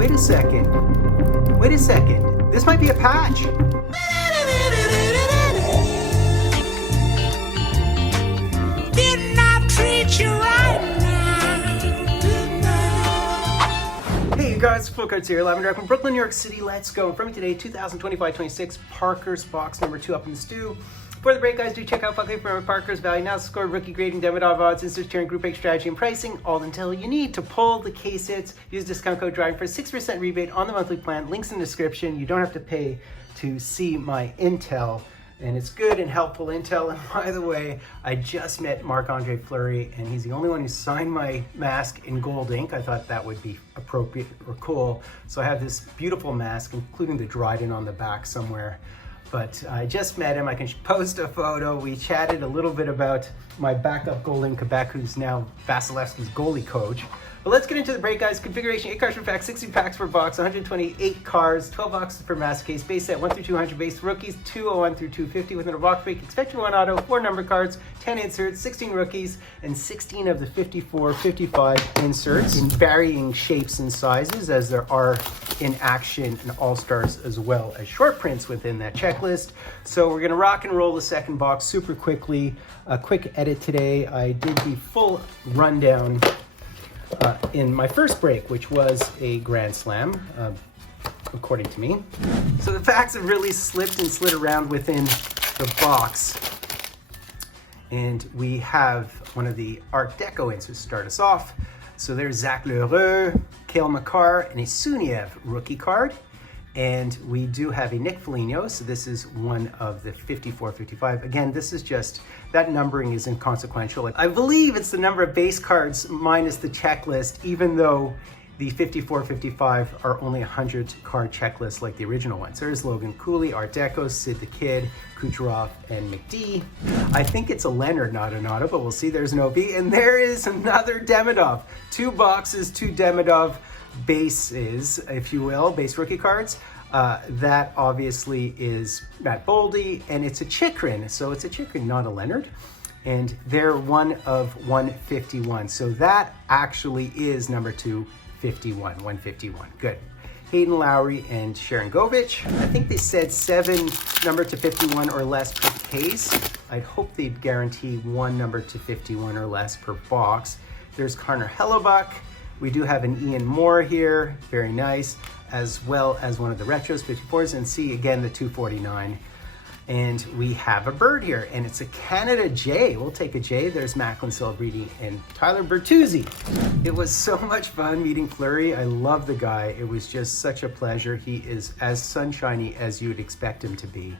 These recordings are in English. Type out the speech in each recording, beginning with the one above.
Wait a second. Wait a second. This might be a patch. Didn't I treat you right now? Hey you guys, Fultoncards here, live and direct from Brooklyn, New York City. Let's go. From me today, 2025-26 Parkhurst box number 2 up in the stew. For the break, guys, do check out Fultoncards from Parkhurst Value Now Score, rookie grading, demo dog odds, insert tiering, group break strategy, and pricing. All until you need to pull the case hits. Use discount code DRIVING for a 6% rebate on the monthly plan. Links in the description. You don't have to pay to see my intel. And it's good and helpful intel. And by the way, I just met Marc-Andre Fleury, and he's the only one who signed my mask in gold ink. I thought that would be appropriate or cool. So I have this beautiful mask, including the Dryden on the back somewhere. But I just met him. I can post a photo. We chatted a little bit about my backup goalie in Quebec, who's now Vasilevsky's goalie coach. But let's get into the break, guys. Configuration: 8 cards per pack, 60 packs per box, 128 cards, 12 boxes per master case. Base set 1 through 200. Base rookies 201 through 250. Within a box break, expect your 1 auto, 4 number cards, 10 inserts, 16 rookies, and 16 of the 54, 55 inserts in varying shapes and sizes, as there are in action and all-stars as well as short prints within that checklist. So we're gonna rock and roll the second box super quickly. A quick edit today. I did the full rundown in my first break, which was a Grand Slam, according to me. So the packs have really slipped and slid around within the box. And we have one of the Art Deco inserts to start us off. So there's Zach L'Heureux, Cale Makar, and a Suniev rookie card. And we do have a Nick Foligno, so this is one of the 54-55. Again, this is just, that numbering is inconsequential. I believe it's the number of base cards minus the checklist, even though the 54-55 are only 100 card checklist like the original ones. There's Logan Cooley, Art Deco, Sid the Kid, Kucherov, and McD. I think it's a Leonard, not an auto, but we'll see. There's an OB, and there is another Demidov. 2 boxes, 2 Demidov bases, if you will, base rookie cards. That obviously is Matt Boldy, and it's a Chikrin. So it's a Chikrin, not a Leonard. And they're 1 of 151. So that actually is number 251, 151. Good. Hayden Lowry and Sharon Govich. I think they said 7 number to 51 or less per case. I'd hope they'd guarantee 1 number to 51 or less per box. There's Connor Hellebuck. We do have an Ian Moore here, very nice, as well as one of the retros, 54s, and see again the 249. And we have a bird here, and it's a Canada J. We'll take a J. There's Macklin Celebrity and Tyler Bertuzzi. It was so much fun meeting Fleury. I love the guy. It was just such a pleasure. He is as sunshiny as you would expect him to be.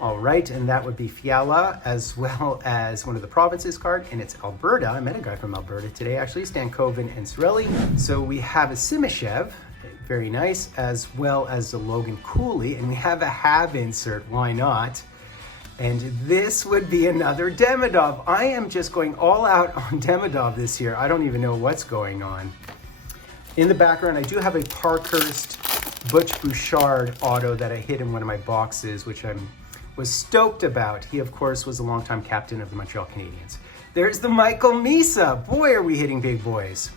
All right, and that would be Fiala, as well as one of the provinces card, and it's Alberta. I met a guy from Alberta today, actually, Stankoven and Sorelli. So we have a Simashev, very nice, as well as the Logan Cooley, and we have a Have insert, why not? And this would be another Demidov. I am just going all out on Demidov this year. I don't even know what's going on. In the background, I do have a Parkhurst Butch Bouchard auto that I hid in one of my boxes, which was stoked about. He, of course, was a longtime captain of the Montreal Canadiens. There's the Michael Misa. Boy, are we hitting big boys.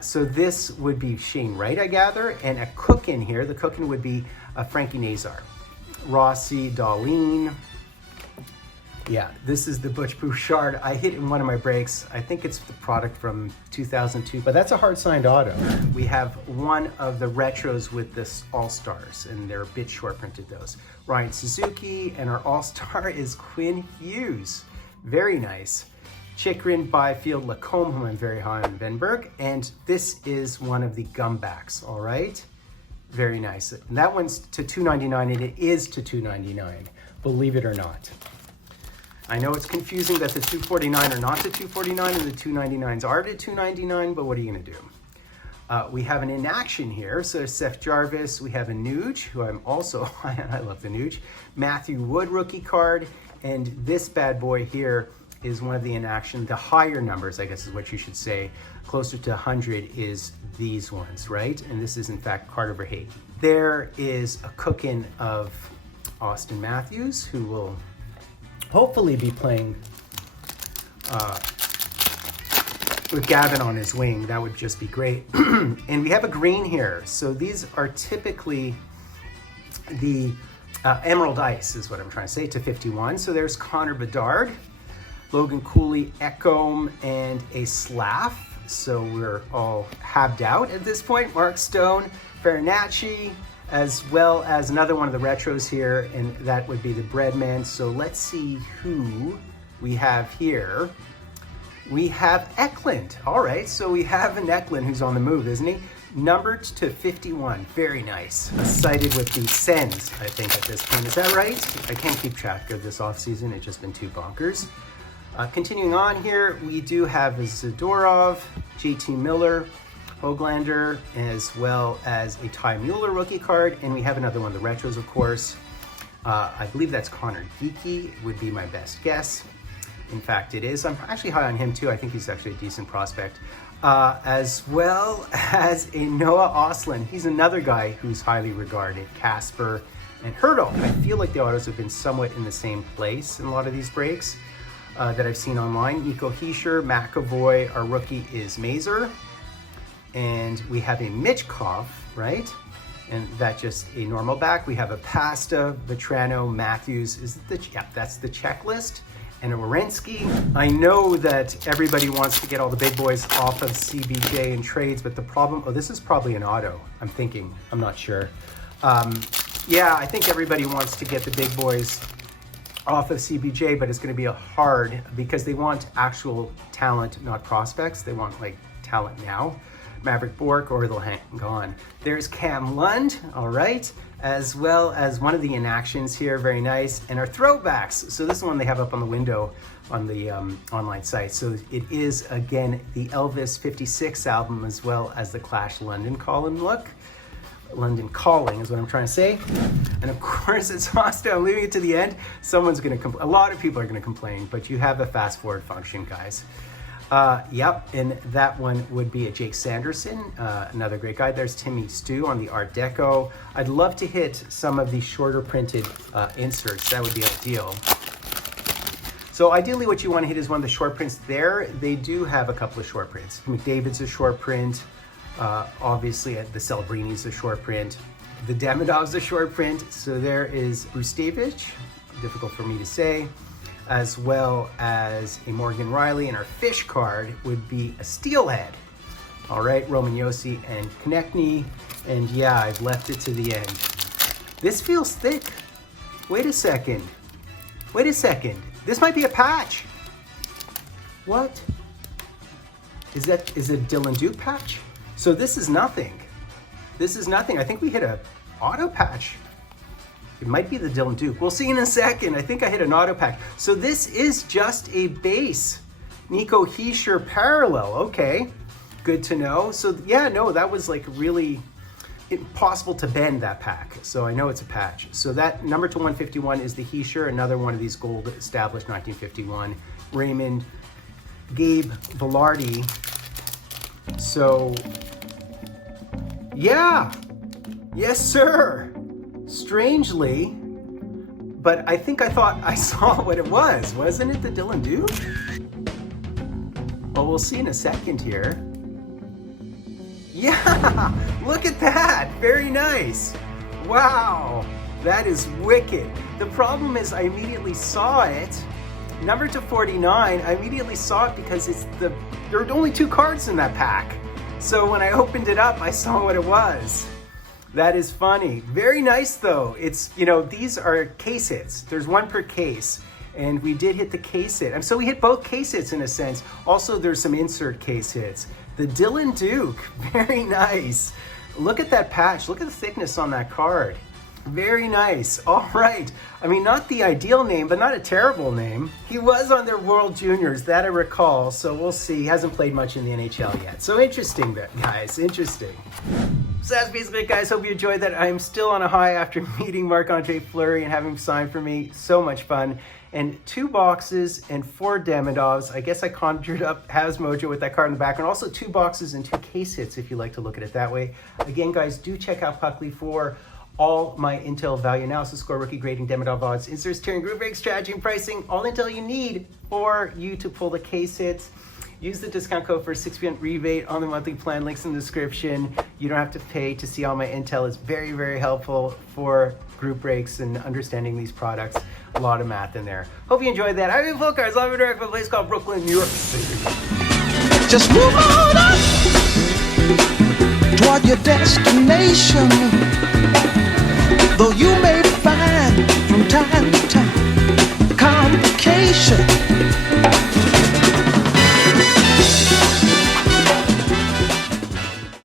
So this would be Shane Wright, I gather, and a cook in here. The cook in would be Frankie Nazar. Rossi, Darlene. Yeah, this is the Butch Bouchard. I hit in one of my breaks. I think it's the product from 2002, but that's a hard-signed auto. We have one of the retros with this All-Stars, and they're a bit short-printed, those. Ryan Suzuki, and our All-Star is Quinn Hughes. Very nice. Chikrin, Byfield, Lacombe, whom I'm very high on, Venberg, and this is one of the gumbacks, all right? Very nice. And that one's to $2.99, and it is to $2.99, believe it or not. I know it's confusing that the 249 are not to 249 and the 299s are to 299, but what are you gonna do? We have an inaction here, so Seth Jarvis, we have a Nuge, who I'm also, I love the Nuge, Matthew Wood rookie card, and this bad boy here is one of the inaction, the higher numbers, I guess is what you should say, closer to 100 is these ones, right? And this is in fact Carter Verhaeghe. There is a cook-in of Austin Matthews, who will hopefully be playing with Gavin on his wing. That would just be great. And we have a green here. So these are typically the Emerald Ice is what I'm trying to say, to 51. So there's Connor Bedard, Logan Cooley, Ekholm, and a Slav. So we're all habbed out at this point. Mark Stone, Farinacci, as well as another one of the retros here, and that would be the Breadman. So let's see who we have here. We have Eklund. All right, so we have an Eklund who's on the move, isn't he? Numbered to 51. Very nice. Cited with the Sens, I think, at this point. Is that right? I can't keep track of this offseason. It's just been too bonkers. Continuing on here, we do have Zadorov, JT Miller, Hoglander, as well as a Ty Mueller rookie card. And we have another one, the retros, of course. I believe that's Connor Geeky, would be my best guess. In fact, it is. I'm actually high on him too. I think he's actually a decent prospect. As well as a Noah Oslin. He's another guy who's highly regarded. Casper and Hurdle. I feel like the autos have been somewhat in the same place in a lot of these breaks that I've seen online. Nico Hischier, McAvoy, our rookie is Mazer. And we have a Mitchkov, right? And that's just a normal back. We have a Pasta, Vetrano, Matthews. That's the checklist. And a Werenski. I know that everybody wants to get all the big boys off of CBJ and trades, but the problem, this is probably an auto, I'm thinking, I'm not sure. Yeah, I think everybody wants to get the big boys off of CBJ, but it's gonna be a hard, because they want actual talent, not prospects. They want like talent now. Maverick Bork, or they'll hang on. There's Cam Lund, all right, as well as one of the inactions here, very nice, and our throwbacks. So this is one they have up on the window on the online site. So it is, again, the Elvis 56 album, as well as the Clash London Calling look. London Calling is what I'm trying to say. And of course, it's Hosta. I'm leaving it to the end. Someone's gonna a lot of people are gonna complain, but you have a fast forward function, guys. Yep, and that one would be a Jake Sanderson, another great guy. There's Timmy Stu on the Art Deco. I'd love to hit some of the shorter printed inserts. That would be ideal. So ideally what you want to hit is one of the short prints there. They do have a couple of short prints. McDavid's a short print. Obviously the Celebrini's a short print. The Demidov's a short print. So there is Brustevich, difficult for me to say, as well as a Morgan Riley, and our fish card would be a Steelhead. All right, Roman Josi and Konechny, and yeah, I've left it to the end. This feels thick. Wait a second. This might be a patch. What? Is it Dylan Duke patch? So this is nothing. I think we hit a auto patch. It might be the Dylan Duke. We'll see in a second. I think I hit an auto pack. So this is just a base Nico Hischier parallel. Okay, good to know. So yeah, no, that was like really impossible to bend that pack. So I know it's a patch. So that number to 151 is the Hischier, another one of these gold established 1951. Raymond, Gabe Velarde. So yeah, yes sir. Strangely, but I think I thought I saw what it was. Wasn't it the Dylan Duke? Well, we'll see in a second here. Yeah, look at that. Very nice. Wow, that is wicked. The problem is I immediately saw it. Number to 49, I immediately saw it because there were only 2 cards in that pack. So when I opened it up, I saw what it was. That is funny. Very nice though. It's, these are case hits. There's one per case. And we did hit the case hit. And so we hit both case hits in a sense. Also, there's some insert case hits. The Dylan Duke, very nice. Look at that patch. Look at the thickness on that card. Very nice. All right. I mean, not the ideal name, but not a terrible name. He was on their World Juniors, that I recall. So we'll see. He hasn't played much in the NHL yet. So interesting, guys. Interesting. So that's basically it, guys. Hope you enjoyed that. I'm still on a high after meeting Marc-Andre Fleury and having him sign for me. So much fun. And 2 boxes and 4 Demidovs. I guess I conjured up Has Mojo with that card in the background. Also 2 boxes and 2 case hits if you like to look at it that way. Again, guys, do check out Puckley for all my intel, value analysis, score, rookie grading, Demidov odds, inserts, tiering, group break, strategy, and pricing. All intel you need for you to pull the case hits. Use the discount code for a 6% rebate on the monthly plan. Links in the description. You don't have to pay to see all my intel. It's very, very helpful for group breaks and understanding these products. A lot of math in there. Hope you enjoyed that. I'm in Fultoncards, live and direct from a place called Brooklyn, New York City. Just move on up toward your destination. Though you may find from time to